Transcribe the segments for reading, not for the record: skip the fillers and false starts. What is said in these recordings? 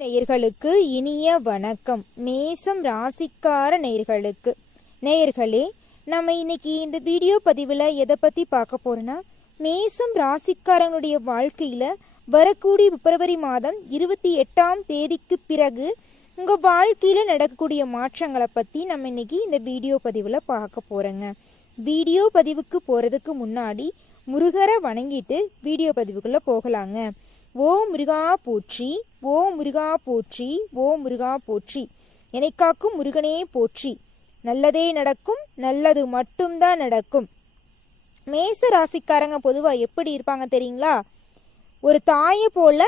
நேயர்களுக்கு இனிய வணக்கம். மேசம் ராசிக்கார நேயர்களே, நம்ம இன்னைக்கு இந்த வீடியோ பதிவில் எதை பற்றி பார்க்க போறோம்னா, மேசம் ராசிக்காரங்களுடைய வாழ்க்கையில் வரக்கூடிய பிப்ரவரி மாதம் 28ஆம் தேதிக்கு பிறகு உங்கள் வாழ்க்கையில் நடக்கக்கூடிய மாற்றங்களை பற்றி நம்ம இன்னைக்கு இந்த வீடியோ பதிவில் பார்க்க போகிறோங்க. வீடியோ பதிவுக்கு போகிறதுக்கு முன்னாடி முருகரை வணங்கிட்டு வீடியோ பதிவுக்குள்ளே போகலாங்க. ஓ முருகா போற்றி, ஓ முருகா போற்றி, ஓ முருகா போற்றி, என்னை காக்கும் முருகனே போற்றி, நல்லதே நடக்கும், நல்லது மட்டும்தான் நடக்கும். மேச ராசிக்காரங்க பொதுவாக எப்படி இருப்பாங்க தெரியுங்களா? ஒரு தாயை போல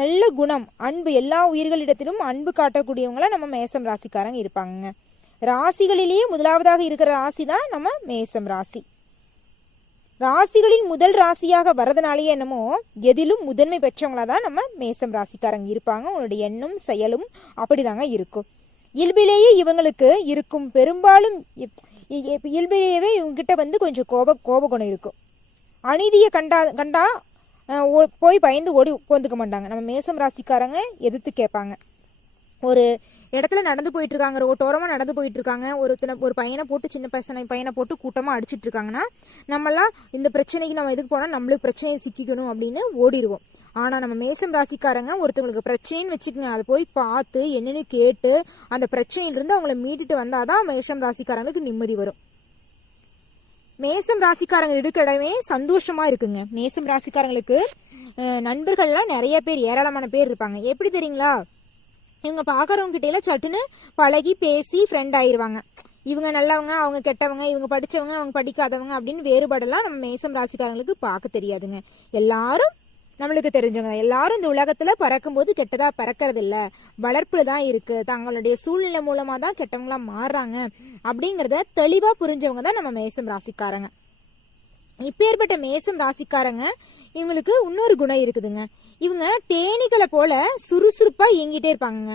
நல்ல குணம், அன்பு, எல்லா உயிர்களிடத்திலும் அன்பு காட்டக்கூடியவங்கள நம்ம மேசம் ராசிக்காரங்க இருப்பாங்க. ராசிகளிலேயே முதலாவதாக இருக்கிற ராசி தான் நம்ம மேசம் ராசி. ராசிகளின் முதல் ராசியாக வரதுனாலேயே என்னமோ எதிலும் முதன்மை பெற்றவங்களா தான் நம்ம மேசம் ராசிக்காரங்க இருப்பாங்க. உங்களுடைய எண்ணம் செயலும் அப்படிதாங்க இருக்கும். இயல்பிலேயே இவங்களுக்கு இருக்கும், பெரும்பாலும் இயல்பிலேயே இவங்ககிட்ட கொஞ்சம் கோப குணம் இருக்கும். அநீதியை கண்டா போய் பயந்து ஓடி உட்காந்துக்க மாட்டாங்க. நம்ம மேசம் ராசிக்காரங்க எதிர்த்து கேட்பாங்க. ஒரு இடத்துல நடந்து போயிட்டு இருக்காங்க, ரோட்டோரமாக நடந்து போயிட்டு இருக்காங்க, ஒரு பையனை போட்டு, சின்ன பையனை போட்டு கூட்டமாக அடிச்சிட்டு இருக்காங்கன்னா, நம்மளாம் இந்த பிரச்சனைக்கு நம்ம எதுக்கு போனால் நம்மளுக்கு பிரச்சனையை சிக்கிக்கணும் அப்படின்னு ஓடிடுவோம். ஆனால் நம்ம மேசம் ராசிக்காரங்க ஒருத்தவங்களுக்கு பிரச்சனைன்னு வச்சுக்கோங்க, அதை போய் பார்த்து என்னன்னு கேட்டு அந்த பிரச்சனையிலிருந்து அவங்கள மீட்டுட்டு வந்தாதான் மேசம் ராசிக்காரங்களுக்கு நிம்மதி வரும். மேசம் ராசிக்காரங்க இருக்கிற இடமே சந்தோஷமா இருக்குங்க. மேசம் ராசிக்காரங்களுக்கு நண்பர்கள்லாம் நிறைய பேர், ஏராளமான பேர் இருப்பாங்க. எப்படி தெரியுங்களா? இவங்க பார்க்குறவங்க கிட்டே சட்டுன்னு பழகி பேசி ஃப்ரெண்ட் ஆயிடுவாங்க. இவங்க நல்லவங்க, அவங்க கெட்டவங்க, இவங்க படித்தவங்க, அவங்க படிக்காதவங்க அப்படின்னு வேறுபாடெல்லாம் நம்ம மேசம் ராசிக்காரங்களுக்கு பார்க்க தெரியாதுங்க. எல்லாரும் நம்மளுக்கு தெரிஞ்சவங்க. எல்லாரும் இந்த உலகத்தில் பறக்கும்போது கெட்டதா பறக்கிறது இல்லை, வளர்ப்புல தான் இருக்கு, தங்களுடைய சூழ்நிலை மூலமாக தான் கெட்டவங்களா மாறுறாங்க அப்படிங்கிறத தெளிவாக புரிஞ்சவங்க தான் நம்ம மேசம் ராசிக்காரங்க. இப்பேற்பட்ட மேசம் ராசிக்காரங்க இவங்களுக்கு இன்னொரு குணம் இருக்குதுங்க. இவங்க தேனீகளை போல சுறுசுறுப்பா இயங்கிட்டே இருப்பாங்க.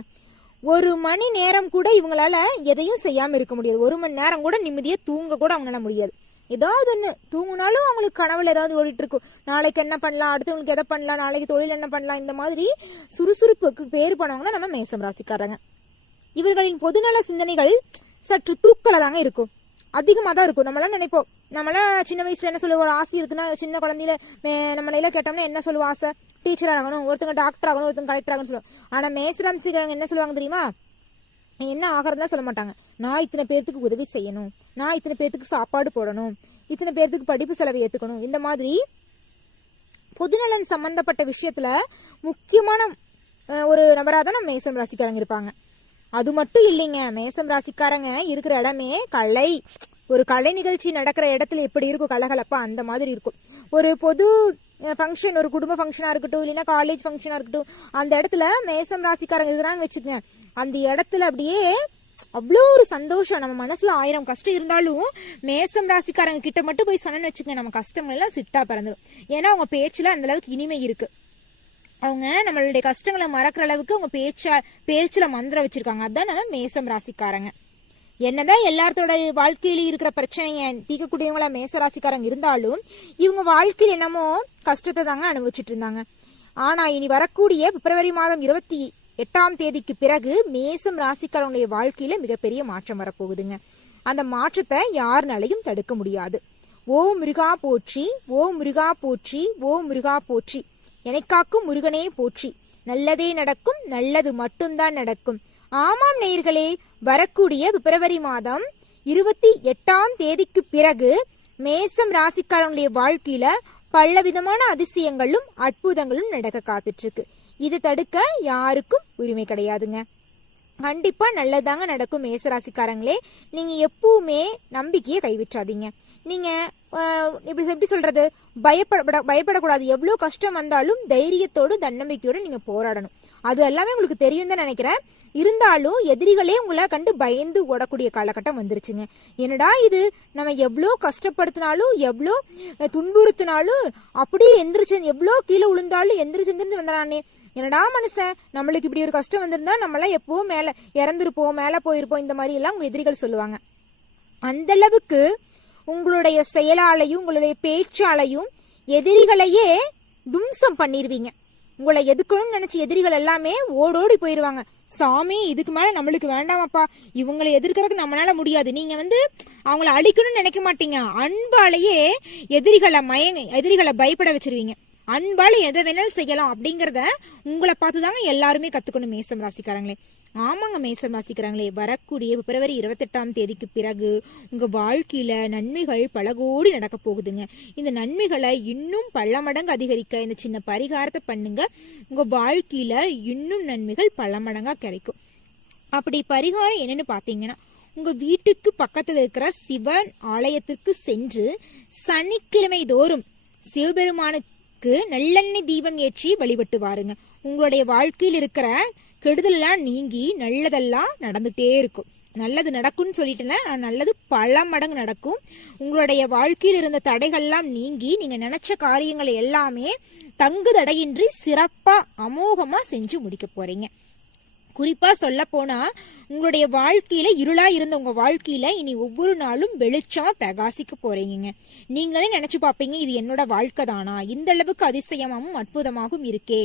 ஒரு மணி நேரம் கூட இவங்களால எதையும் செய்யாம இருக்க முடியாது. ஒரு மணி நேரம் கூட நிம்மதியா தூங்க கூட அவங்களால முடியாது. ஏதாவது ஒண்ணு தூங்குனாலும் அவங்களுக்கு கனவுல ஏதாவது ஓடிட்டு இருக்கும். நாளைக்கு என்ன பண்ணலாம், அடுத்தவங்களுக்கு எதை பண்ணலாம், நாளைக்கு தொழில் என்ன பண்ணலாம், இந்த மாதிரி சுறுசுறுப்புக்கு பேர் போனவங்க தான் நம்ம மேசம் ராசிக்காரங்க. இவர்களின் பொதுநல சிந்தனைகள் சற்று தூக்கல தாங்க இருக்கும், அதிகமாக தான் இருக்கும். நம்மளாம் நினைப்போம், நம்மளாம் சின்ன வயசுல என்ன சொல்லுவோம், ஒரு ஆசை இருக்குன்னா சின்ன குழந்தையில நம்மளையில கேட்டோம்னா என்ன சொல்லுவோம், ஆசை டீச்சர் ஆகணும், ஒருத்தங்க டாக்டர் ஆகணும், ஒருத்தங்க கலெக்டர் ஆகணும்னு சொல்லுவோம். ஆனால் மேசராசிக்காரங்க என்ன சொல்லுவாங்க தெரியுமா? என்ன ஆகிறதுலாம் சொல்ல மாட்டாங்க. நான் இத்தனை பேர்த்துக்கு உதவி செய்யணும், நான் இத்தனை பேர்த்துக்கு சாப்பாடு போடணும், இத்தனை பேர்த்துக்கு படிப்பு செலவை ஏற்றுக்கணும், இந்த மாதிரி பொதுநலன் சம்பந்தப்பட்ட விஷயத்துல முக்கியமான ஒரு நபராக தான் நம்ம மேசம் ராசிக்காரங்க இருப்பாங்க. அது மட்டும் இல்லைங்க, மேசம் ராசிக்காரங்க இருக்கிற இடமே ஒரு கலை நிகழ்ச்சி நடக்கிற இடத்துல எப்படி இருக்கும் கலகலப்பா, அந்த மாதிரி இருக்கும். ஒரு பொது ஃபங்க்ஷன், ஒரு குடும்ப ஃபங்க்ஷனாக இருக்கட்டும், இல்லைன்னா காலேஜ் ஃபங்க்ஷனாக இருக்கட்டும், அந்த இடத்துல மேசம் ராசிக்காரங்க இருக்கிறாங்க வச்சுக்கோங்க, அந்த இடத்துல அப்படியே அவ்வளோ ஒரு சந்தோஷம். நம்ம மனசுல 1000 கஷ்டம் இருந்தாலும் மேசம் ராசிக்காரங்க கிட்ட மட்டும் போய் சொன்னேன்னு வச்சுக்கோங்க, நம்ம கஷ்டம் எல்லாம் சிட்டா பறந்துடும். ஏன்னா அவங்க பேச்சுல அந்த அளவுக்கு இனிமை இருக்கு. அவங்க நம்மளுடைய கஷ்டங்களை மறக்கிற அளவுக்கு அவங்க பேச்சுல மந்திரம் வச்சிருக்காங்க. அதுதான் நம்ம மேசம் ராசிக்காரங்க. என்னதான் எல்லாத்தோட வாழ்க்கையில இருக்கிற பிரச்சனையை தீர்க்கக்கூடியவங்களா மேசராசிக்காரங்க இருந்தாலும் இவங்க வாழ்க்கையில் என்னமோ கஷ்டத்தை தாங்க அனுபவிச்சுட்டு இருந்தாங்க. ஆனா இனி வரக்கூடிய பிப்ரவரி மாதம் 28ஆம் தேதிக்கு பிறகு மேசம் ராசிக்காரங்களுடைய வாழ்க்கையில மிகப்பெரிய மாற்றம் வரப்போகுதுங்க. அந்த மாற்றத்தை யாருனாலையும் தடுக்க முடியாது. ஓ முருகா போற்றி, ஓ முருகா போற்றி, ஓ முருகா போற்றி, என்னை காக்கும் முருகனே போற்றி, நல்லதே நடக்கும், நல்லது மட்டும்தான் நடக்கும். ஆமாம் நேயர்களே, வரக்கூடிய பிப்ரவரி மாதம் 28ஆம் தேதிக்கு பிறகு மேசம் ராசிக்காரங்களுடைய வாழ்க்கையில பலவிதமான அதிசயங்களும் அற்புதங்களும் நடக்க காத்துட்டு இருக்கு. இது தடுக்க யாருக்கும் உரிமை கிடையாதுங்க. கண்டிப்பா நல்லதாங்க நடக்கும். மேசராசிக்காரங்களே, நீங்க எப்பவுமே நம்பிக்கையை கைவிட்டாதீங்க. நீங்க எப்படி சொல்றது, பயப்படக்கூடாது. எவ்வளவு கஷ்டம் வந்தாலும் தைரியத்தோடு தன்னம்பிக்கையோடு நீங்க போராடணும். அது எல்லாமே உங்களுக்கு தெரியும் தான் நினைக்கிறேன். இருந்தாலும் எதிரிகளே உங்களை கண்டு பயந்து ஓடக்கூடிய காலகட்டம் வந்துருச்சுங்க. என்னடா இது, நம்ம எவ்வளோ கஷ்டப்படுத்தினாலும் எவ்வளோ துன்புறுத்தினாலும் அப்படியே எந்திரிச்சு, எவ்வளோ கீழே விழுந்தாலும் எந்திரிச்சு வந்தானே, என்னடா மனுஷன், நம்மளுக்கு இப்படி ஒரு கஷ்டம் வந்திருந்தா நம்மளாம் எப்பவும் மேலே இறந்துருப்போம், மேலே போயிருப்போம், இந்த மாதிரி எல்லாம் உங்க எதிரிகள் சொல்லுவாங்க. அந்த அளவுக்கு உங்களுடைய செயலாலையும் உங்களுடைய பேச்சாலையும் எதிரிகளையே தும்சம் பண்ணிடுவீங்க. உங்களை எதுக்கணும்னு நினைச்ச எதிரிகள் எல்லாமே ஓடோடி போயிருவாங்க. சாமி இதுக்கு மேல நம்மளுக்கு வேண்டாமப்பா, இவங்களை எதிர்க்கிறதுக்கு நம்மளால முடியாது. நீங்க அவங்கள அழிக்கணும்னு நினைக்க மாட்டீங்க. அன்பாலேயே எதிரிகளை பயப்பட வச்சிருவீங்க. அன்பால எதை வேணாலும் செய்யலாம் அப்படிங்கறத உங்களை பார்த்துதாங்க எல்லாருமே கத்துக்கணும் மேசம் ராசிக்காரங்களே. ஆமாங்க மேசம் ராசிக்காரங்களே, வரக்கூடிய பிப்ரவரி 28ஆம் தேதிக்கு பிறகு உங்க வாழ்க்கையில நன்மைகள் பல கோடி நடக்க போகுதுங்க. இந்த நன்மைகளை இன்னும் பல மடங்கு அதிகரிக்க இந்த சின்ன பரிகாரத்தை பண்ணுங்க. உங்க வாழ்க்கையில இன்னும் நன்மைகள் பல மடங்கா கிடைக்கும். அப்படி பரிகாரம் என்னன்னு பாத்தீங்கன்னா, உங்க வீட்டுக்கு பக்கத்துல இருக்கிற சிவன் ஆலயத்திற்கு சென்று சனிக்கிழமை தோறும் சிவபெருமானுக்கு நல்லெண்ணெய் தீபம் ஏற்றி வழிபட்டு வாருங்க. உங்களுடைய வாழ்க்கையில் இருக்கிற கெடுதலாம் நீங்கி நல்லதெல்லாம் நடந்துட்டே இருக்கும். நல்லது நடக்கும்னு சொல்லிட்டேன், நல்லது பல மடங்கு நடக்கும். உங்களுடைய வாழ்க்கையில் இருந்த தடைகள்லாம் நீங்கி நீங்க நினைச்ச காரியங்களை எல்லாமே தங்கு தடையின்றி சிறப்பா அமோகமா செஞ்சு முடிக்க போறீங்க. குறிப்பா சொல்ல போனா, உங்களுடைய வாழ்க்கையில இருளா இருந்த உங்க வாழ்க்கையில இனி ஒவ்வொரு நாளும் வெளிச்சமா பிரகாசிக்க போறீங்க. நீங்களே நினைச்சு பாப்பீங்க, இது என்னோட வாழ்க்கை தானா, இந்த அளவுக்கு அதிசயமாவும் அற்புதமாகவும் இருக்கே,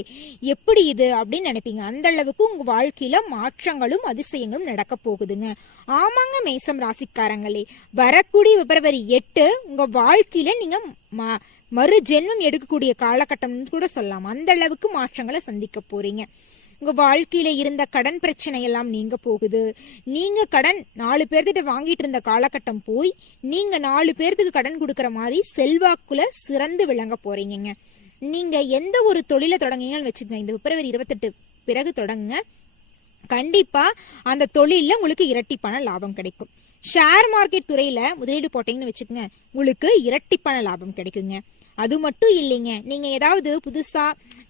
எப்படி இது அப்படின்னு நினைப்பீங்க. அந்த அளவுக்கு உங்க வாழ்க்கையில மாற்றங்களும் அதிசயங்களும் நடக்க போகுதுங்க. ஆமாங்க மேசம் ராசிக்காரங்களே, வரக்கூடிய பிப்ரவரி 8 உங்க வாழ்க்கையில நீங்க மறு ஜென்மம் எடுக்கக்கூடிய காலகட்டம் கூட சொல்லலாம். அந்த அளவுக்கு மாற்றங்களை சந்திக்க போறீங்க. உங்க வாழ்க்கையில இருந்த கடன் பிரச்சனை எல்லாம் நீங்க போகுது. நீங்க கடன் 4 பேர்த்திட்ட வாங்கிட்டு இருந்த காலகட்டம் போய் நீங்க 4 பேர்த்துக்கு கடன் கொடுக்கற மாதிரி செல்வாக்குல சிறந்து விளங்க போறீங்க. நீங்க எந்த ஒரு தொழிலை தொடங்கிங்கன்னு வச்சுக்கோங்க, இந்த பிப்ரவரி 28 பிறகு தொடங்குங்க. கண்டிப்பா அந்த தொழில உங்களுக்கு இரட்டிப்பான லாபம் கிடைக்கும். ஷேர் மார்க்கெட் துறையில முதலீடு போட்டீங்கன்னு வச்சுக்கோங்க, உங்களுக்கு இரட்டிப்பான லாபம் கிடைக்குங்க. அது மட்டும் இல்லைங்க, நீங்க ஏதாவது புதுசா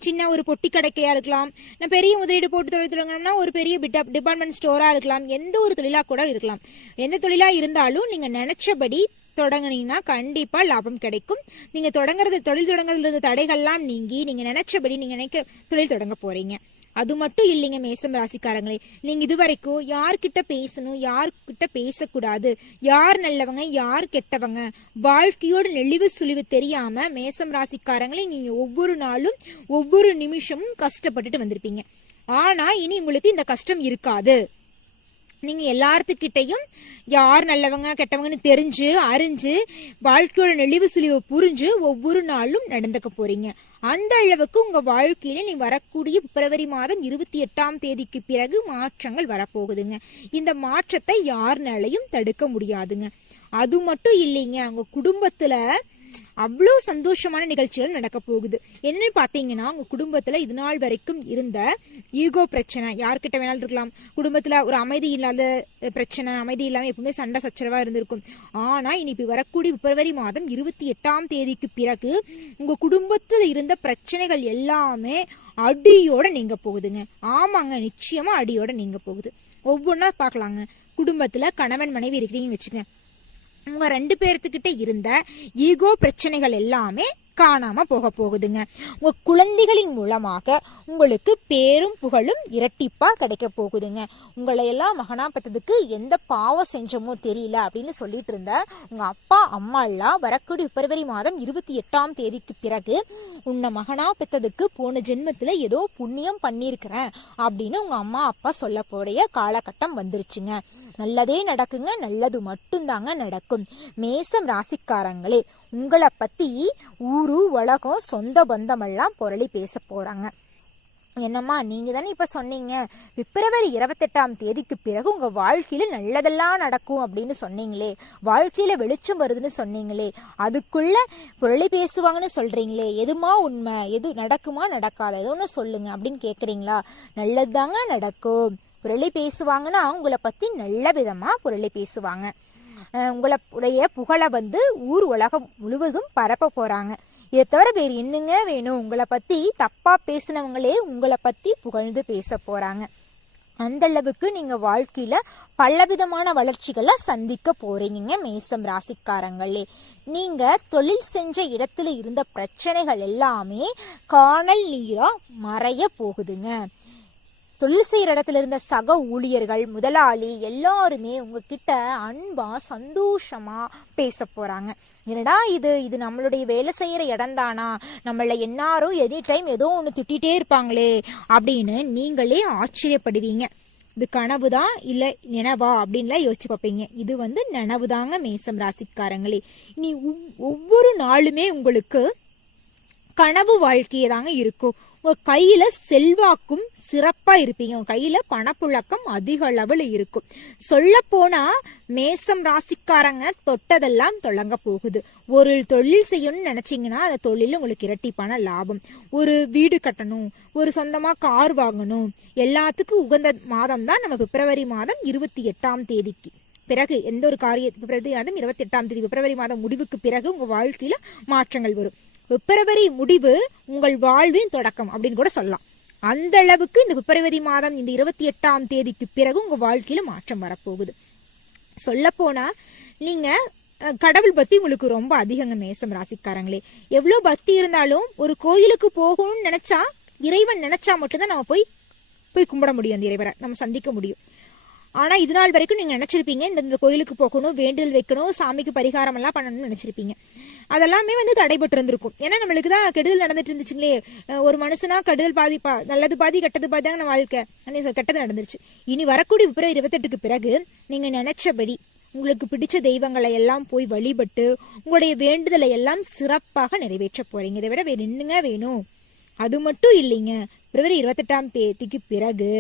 சின்ன ஒரு பொட்டி கடைக்கையா இருக்கலாம், பெரிய முதலீடு போட்டு தொழில் தொடங்கணும்னா ஒரு பெரிய டிபார்ட்மெண்ட் ஸ்டோரா இருக்கலாம், எந்த ஒரு தொழிலா கூட இருக்கலாம். எந்த தொழிலா இருந்தாலும் நீங்க நினைச்சபடி தொடங்கினீங்கன்னா கண்டிப்பா லாபம் கிடைக்கும். நீங்க தொழில் தொடங்குறதுல தடைகள்லாம் நீங்கி நீங்க நினைச்சபடி நீங்க நினைக்கிற தொழில் தொடங்க போறீங்க. அது மட்டும் இல்லைங்க மேசம் ராசிக்காரங்களே, நீங்க இதுவரைக்கும் யார்கிட்ட பேசணும், யார்கிட்ட பேசக்கூடாது, யார் நல்லவங்க யார் கெட்டவங்க, வாழ்க்கையோட நெளிவு சுழிவு தெரியாம மேசம் ராசிக்காரங்களே நீங்க ஒவ்வொரு நாளும் ஒவ்வொரு நிமிஷமும் கஷ்டப்பட்டுட்டு வந்திருப்பீங்க. ஆனா இனி உங்களுக்கு இந்த கஷ்டம் இருக்காது. நீங்க எல்லாத்துக்கிட்டையும் யார் நல்லவங்க கெட்டவங்கன்னு தெரிஞ்சு அறிஞ்சு வாழ்க்கையோட நெளிவு சுழிவை புரிஞ்சு ஒவ்வொரு நாளும் நடந்துக்க போறீங்க. அந்த அளவுக்கு உங்க வாழ்க்கையில நீ வரக்கூடிய பிப்ரவரி மாதம் 28ஆம் தேதிக்கு பிறகு மாற்றங்கள் வரப்போகுதுங்க. இந்த மாற்றத்தை யாருனாலையும் தடுக்க முடியாதுங்க. அது மட்டும் இல்லைங்க, உங்க குடும்பத்துல அவ்வளோ சந்தோஷமான நிகழ்ச்சிகள் நடக்க போகுது. என்னன்னு பாத்தீங்கன்னா, உங்க குடும்பத்துல இது நாள் வரைக்கும் இருந்த ஈகோ பிரச்சனை யார்கிட்ட வேணாலும் இருக்கலாம். குடும்பத்துல ஒரு அமைதி இல்லாத பிரச்சனை, அமைதி இல்லாம எப்பவுமே சண்டை சச்சரவா இருந்திருக்கும். ஆனா இனி வரக்கூடிய பிப்ரவரி மாதம் 28ஆம் தேதிக்கு பிறகு உங்க குடும்பத்துல இருந்த பிரச்சனைகள் எல்லாமே அடியோட நீங்க போகுதுங்க. ஆமாங்க, நிச்சயமா அடியோட நீங்க போகுது. ஒவ்வொன்னா பாக்கலாங்க. குடும்பத்துல கணவன் மனைவி இருக்கிறீங்கன்னு வச்சுக்கங்க, உங்க 2 பேர்த்துக்கிட்ட இருந்த ஈகோ பிரச்சனைகள் எல்லாமே காணாம போக போகுதுங்க. உங்க குழந்தைகளின் மூலமாக உங்களுக்கு பேரும் புகழும் இரட்டிப்பா கிடைக்க போகுதுங்க. உங்களை எல்லாம் மகனா பெற்றதுக்கு எந்த பாவம் செஞ்சோமோ தெரியல அப்படின்னு சொல்லிட்டு இருந்த உங்க அப்பா அம்மா எல்லாம் வரக்கூடிய பிப்ரவரி மாதம் 28ஆம் தேதிக்கு பிறகு உன்னை மகனா பெற்றதுக்கு போன ஜென்மத்துல ஏதோ புண்ணியம் பண்ணியிருக்கிறேன் அப்படின்னு உங்க அம்மா அப்பா சொல்ல போறிய காலகட்டம் வந்துருச்சுங்க. நல்லதே நடக்குங்க, நல்லது மட்டும்தாங்க நடக்கும். மேசம் ராசிக்காரங்களே, உங்களை பத்தி ஊரு உலகம் சொந்த பந்தமெல்லாம் புரளி பேச போறாங்க. என்னம்மா நீங்க தானே இப்ப சொன்னீங்க பிப்ரவரி 28ஆம் தேதிக்கு பிறகு உங்க வாழ்க்கையில நல்லதெல்லாம் நடக்கும் அப்படின்னு சொன்னீங்களே, வாழ்க்கையில வெளிச்சம் வருதுன்னு சொன்னீங்களே, அதுக்குள்ள புரளி பேசுவாங்கன்னு சொல்றீங்களே, எதுமா உண்மை, எது நடக்குமா நடக்காத, ஏதோ ஒன்று சொல்லுங்க அப்படின்னு கேக்குறீங்களா? நல்லதுதாங்க நடக்கும். புரளி பேசுவாங்கன்னா உங்களை பத்தி நல்ல விதமா புரளி பேசுவாங்க. உங்களுடைய புகழை ஊர் உலகம் முழுவதும் பரப்ப போறாங்க. இதை தவிர வேறு என்னங்க வேணும்? உங்களை பத்தி தப்பா பேசினவங்களே உங்களை பத்தி புகழ்ந்து பேச போறாங்க. அந்த அளவுக்கு நீங்க வாழ்க்கையில பலவிதமான வளர்ச்சிகளை சந்திக்க போறீங்க மேசம் ராசிக்காரங்களே. நீங்க தொழில் செஞ்ச இடத்துல இருந்த பிரச்சனைகள் எல்லாமே காணல் நீரா மறைய போகுதுங்க. தொழில் செய்யற இடத்துல இருந்த சக ஊழியர்கள், முதலாளி எல்லாருமே உங்ககிட்ட அன்பா சந்தோஷமா பேச போறாங்க. என்னடா இது நம்மளுடைய வேலை செய்யற இடம் தானா, நம்மள எல்லாரும் எனி டைம் ஏதோ ஒன்று திட்டிகிட்டே இருப்பாங்களே அப்படின்னு நீங்களே ஆச்சரியப்படுவீங்க. இது கனவுதான் இல்லை நினைவா அப்படின்லாம் யோசிச்சு பார்ப்பீங்க. இது நினைவு தாங்க மேசம் ராசிக்காரங்களே. இனி ஒவ்வொரு நாளுமே உங்களுக்கு கனவு வாழ்க்கையே தாங்க இருக்கும். உங்க கையில செல்வாக்கும் சிறப்பா இருப்பீங்க. உங்க கையில பணப்புழக்கம் அதிக அளவுல இருக்கும். சொல்ல போனா மேசம் ராசிக்காரங்க தொட்டதெல்லாம் தொடங்க போகுது. ஒரு தொழில் செய்யணும்னு நினைச்சீங்கன்னா அந்த தொழில உங்களுக்கு இரட்டிப்பான லாபம். ஒரு வீடு கட்டணும், ஒரு சொந்தமா கார் வாங்கணும், எல்லாத்துக்கும் உகந்த மாதம் தான் நம்ம பிப்ரவரி மாதம் 28ஆம் தேதிக்கு பிறகு. எந்த ஒரு பிப்ரவரி மாதம் 28ஆம் தேதி, பிப்ரவரி மாதம் முடிவுக்கு பிறகு உங்க வாழ்க்கையில மாற்றங்கள் வரும். பிப்ரவரி முடிவு உங்கள் வாழ்வின் தொடக்கம் அப்படின்னு கூட சொல்லலாம். அந்த அளவுக்கு இந்த பிப்ரவரி மாதம் இந்த 28ஆம் தேதிக்கு பிறகு உங்க வாழ்க்கையில மாற்றம் வரப்போகுது. சொல்ல போனா நீங்க கடவுள் பக்தி உங்களுக்கு ரொம்ப அதிகங்க மேசம் ராசிக்காரங்களே. எவ்வளவு பக்தி இருந்தாலும் ஒரு கோயிலுக்கு போகணும்னு நினைச்சா, இறைவன் நினைச்சா மட்டும்தான் நம்ம போய் கும்பிட முடியும், அந்த இறைவரை நம்ம சந்திக்க முடியும். ஆனா இது நாள் வரைக்கும் நீங்க நினைச்சிருப்பீங்க இந்த கோயிலுக்கு போகணும், வேண்டுதல் வைக்கணும், சாமிக்கு பரிகாரம் எல்லாம் பண்ணணும்னு நினைச்சிருப்பீங்க. அதெல்லாமே தடைபட்டு இருந்திருக்கும். ஏன்னா நம்மளுக்கு தான் கெடுதல் நடந்துட்டு இருந்துச்சுங்களே. ஒரு மனுஷனா கெடுதல் பாதி, நல்லது பாதி கெட்டது பாதி தாங்க நம்ம வாழ்க்கை. கெட்டது நடந்துருச்சு. இனி வரக்கூடிய பிப்ரவரி 28க்கு பிறகு நீங்க நினைச்சபடி உங்களுக்கு பிடிச்ச தெய்வங்களை எல்லாம் போய் வழிபட்டு உங்களுடைய வேண்டுதலை எல்லாம் சிறப்பாக நிறைவேற்ற போறீங்க. இதை விட வேற என்னங்க வேணும்? அது மட்டும் இல்லைங்க, பிப்ரவரி 28ஆம் தேதிக்கு பிறகு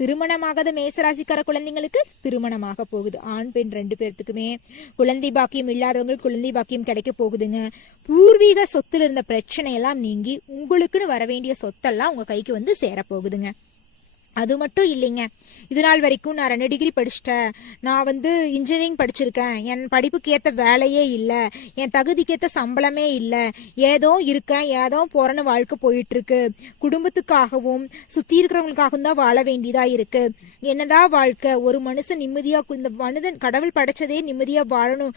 திருமணமாகாத மேசராசிக்கார குழந்தைங்களுக்கு திருமணமாக போகுது. ஆண் பெண் 2 பேர்த்துக்குமே குழந்தை பாக்கியம் இல்லாதவங்களுக்கு குழந்தை பாக்கியம் கிடைக்க போகுதுங்க. பூர்வீக சொத்துல இருந்த பிரச்சனை எல்லாம் நீங்கி உங்களுக்குன்னு வர வேண்டிய சொத்தெல்லாம் உங்க கைக்கு சேரப்போகுதுங்க. அது மட்டும் இல்லைங்க, இது நாள் வரைக்கும் நான் 2 டிகிரி படிச்சுட்டேன், நான் இன்ஜினியரிங் படிச்சிருக்கேன், என் படிப்புக்கு ஏற்ற வேலையே இல்லை, என் தகுதிக்கேற்ற சம்பளமே இல்லை, ஏதோ இருக்கேன் ஏதோ போறன்னு வாழ்க்கை போயிட்டு இருக்கு, குடும்பத்துக்காகவும் சுத்தி இருக்கிறவங்களுக்காகவும் தான் வாழ வேண்டியதா இருக்கு, என்னடா வாழ்க்கை, ஒரு மனுஷன் நிம்மதியா, இந்த மனிதன் கடவுள் படைச்சதே நிம்மதியா வாழணும்,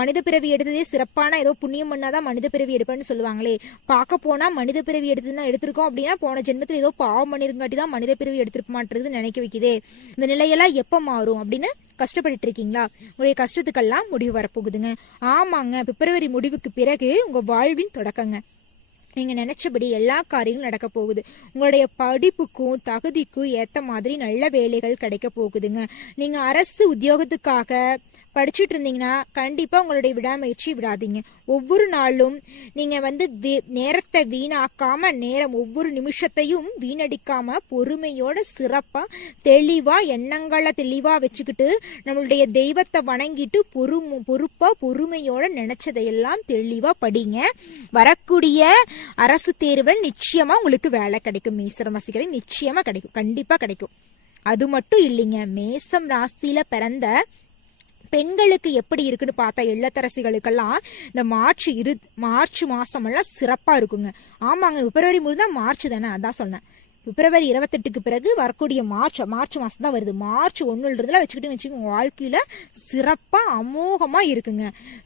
மனித பிறவி எடுத்ததே சிறப்பான ஏதோ புண்ணியம் பண்ணாதான் மனித பிறவி எடுப்பேன்னு சொல்லுவாங்களே. பார்க்க போனா மனித பிறவி எடுத்திருக்கோம் அப்படின்னா போன ஜென்மத்தில் ஏதோ பாவம் பண்ணிருங்காட்டி தான் மனித பிறவி எடுத்துருக்க மாட்டேங்குது நினைக்க வைக்குதே. இந்த நிலையெல்லாம் எப்ப மாறும் அப்படின்னு கஷ்டப்பட்டு இருக்கீங்களா? உங்களுடைய கஷ்டத்துக்கெல்லாம் முடிவு வரப்போகுதுங்க. ஆமாங்க, பிப்ரவரி முடிவுக்கு பிறகு உங்க வாழ்வின் தொடக்கங்க. நீங்க நினைச்சபடி எல்லா காரியங்களும் நடக்க போகுது. உங்களுடைய படிப்புக்கும் தகுதிக்கும் ஏத்த மாதிரி நல்ல வேலைகள் கிடைக்க போகுதுங்க. நீங்க அரசு உத்தியோகத்துக்காக படிச்சுட்டு இருந்தீங்கன்னா கண்டிப்பா உங்களுடைய விடாமுயற்சி விடாதீங்க. ஒவ்வொரு நாளும் நீங்க நேரத்தை வீணாக்காம, நேரம் ஒவ்வொரு நிமிஷத்தையும் வீணடிக்காம பொறுமையோட சிறப்பா தெளிவா எண்ணங்களை தெளிவா வச்சுக்கிட்டு நம்மளுடைய தெய்வத்தை வணங்கிட்டு பொறுப்பா பொறுமையோட நினைச்சதையெல்லாம் தெளிவா படிங்க. வரக்கூடிய அரசு தேர்வில் நிச்சயமா உங்களுக்கு வேலை கிடைக்கும். மேசம் ராசிக்கு நிச்சயமா கிடைக்கும், கண்டிப்பா கிடைக்கும். அது மட்டும் இல்லைங்க, மேசம் ராசியில பிறந்த பெண்களுக்கு எப்படி இருக்குன்னு பார்த்தா இல்லத்தரசிகளுக்கெல்லாம் இந்த மார்ச் மாசம் எல்லாம் சிறப்பா இருக்குங்க. ஆமாங்க, பிப்ரவரி முடிதான் மார்ச் தானே, அதான் சொன்னேன். பிப்ரவரி 28க்கு பிறகு வரக்கூடிய மார்ச் மாசம் தான் வருது. மார்ச் 1 வச்சுக்கிட்டு உங்க வாழ்க்கையில சிறப்பா அமோகமா இருக்குங்க.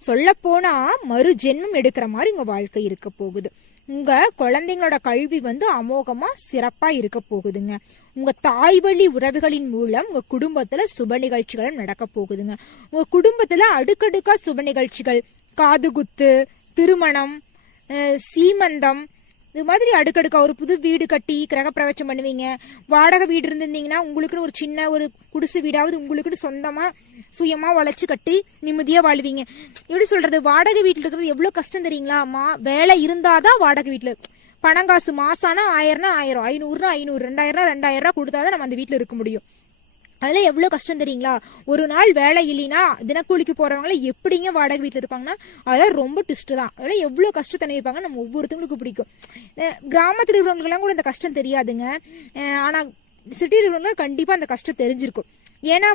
சொல்ல போனா மறு ஜென்மம் எடுக்கிற மாதிரி உங்க வாழ்க்கை இருக்க போகுது. உங்க குழந்தைங்களோட கல்வி அமோகமா சிறப்பா இருக்க போகுதுங்க. உங்க தாய் வழி உறவுகளின் மூலம் உங்க குடும்பத்துல சுப நிகழ்ச்சிகளும் நடக்க போகுதுங்க. உங்க குடும்பத்துல அடுக்கடுக்கா சுப நிகழ்ச்சிகள், காதுகுத்து, திருமணம், சீமந்தம், இது மாதிரி அடுக்கடுக்கா ஒரு புது வீடு கட்டி கிரகப்பிரவேசம் பண்ணுவீங்க. வாடகை வீடு இருந்திருந்தீங்கன்னா உங்களுக்குன்னு ஒரு சின்ன ஒரு குடிசை வீடாவது உங்களுக்குன்னு சொந்தமா சுயமா உழைச்சு கட்டி நிம்மதியா வாழ்வீங்க. எப்படி சொல்றது, வாடகை வீட்டுல இருக்கிறது எவ்வளவு கஷ்டம் தெரியுங்களா? வேலை இருந்தாதான் வாடகை வீட்டுல பணங்காசு மாசானா 1000 1000, 500 500, 2000 2000 கொடுத்தாதான் நம்ம அந்த வீட்டுல இருக்க முடியும். அதெல்லாம் எவ்வளவு கஷ்டம் தெரியுங்களா? ஒரு நாள் வேலை இல்லைன்னா தினக்கூலிக்கு போறவங்கள எப்படிங்க வாடகை வீட்டுல இருப்பாங்கன்னா அதெல்லாம் ரொம்ப டிஸ்ட் தான். அதெல்லாம் எவ்வளவு கஷ்டம் தனிப்பாங்க நம்ம ஒவ்வொருத்தவங்களுக்கும் பிடிக்கும். கிராமத்துல இருக்கிறவங்களுக்கெல்லாம் கூட இந்த கஷ்டம் தெரியாதுங்க. ஆனா சிட்டி இருக்கிறவங்க கண்டிப்பா அந்த கஷ்டம் தெரிஞ்சிருக்கும். ஏன்னா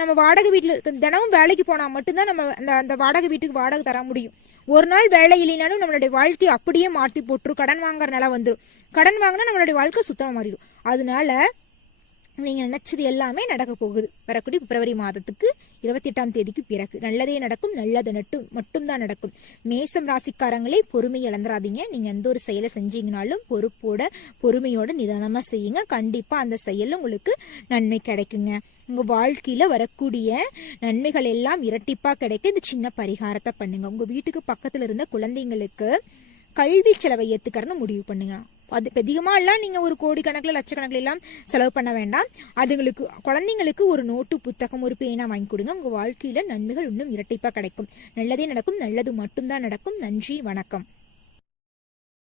நம்ம வாடகை வீட்டுல தினமும் வேலைக்கு போனா மட்டும்தான் நம்ம அந்த வாடகை வீட்டுக்கு வாடகை தர முடியும். ஒரு நாள் வேலை இல்லைனாலும் நம்மளுடைய வாழ்க்கையை அப்படியே மாற்றி போட்டுரும். கடன் வாங்குற நிலை வந்துடும். கடன் வாங்கினா நம்மளுடைய வாழ்க்கை சுத்தமா மாறிடும். அதனால நீங்க நினைச்சது எல்லாமே நடக்க போகுது வரக்கூடிய பிப்ரவரி மாதத்துக்கு 28ஆம் தேதிக்கு பிறகு நல்லதே நடக்கும், நல்லது மட்டும்தான் நடக்கும். மேசம் ராசிக்காரங்களே பொறுமை இழந்துராதீங்க. நீங்க எந்த ஒரு செயலை செஞ்சீங்கனாலும் பொறுப்போட பொறுமையோட நிதானமா செய்யுங்க. கண்டிப்பா அந்த செயல் உங்களுக்கு நன்மை கிடைக்குங்க. உங்க வாழ்க்கையில வரக்கூடிய நன்மைகள் எல்லாம் இரட்டிப்பா கிடைக்க இந்த சின்ன பரிகாரத்தை பண்ணுங்க. உங்க வீட்டுக்கு பக்கத்துல இருந்த குழந்தைங்களுக்கு கல்வி செலவை ஏத்துக்கறன்னு முடிவு பண்ணுங்க. அது அதிகமா எல்லாம் நீங்க ஒரு கோடிக்கணக்கில் லட்சக்கணக்கில் எல்லாம் செலவு பண்ண வேண்டாம். அதுங்களுக்கு குழந்தைங்களுக்கு ஒரு நோட்டு புத்தகம் ஒரு பேனா வாங்கி கொடுங்க. உங்க வாழ்க்கையில நன்மைகள் இன்னும் இரட்டிப்பா கிடைக்கும். நல்லதே நடக்கும், நல்லது மட்டும்தான் நடக்கும். நன்றி, வணக்கம்.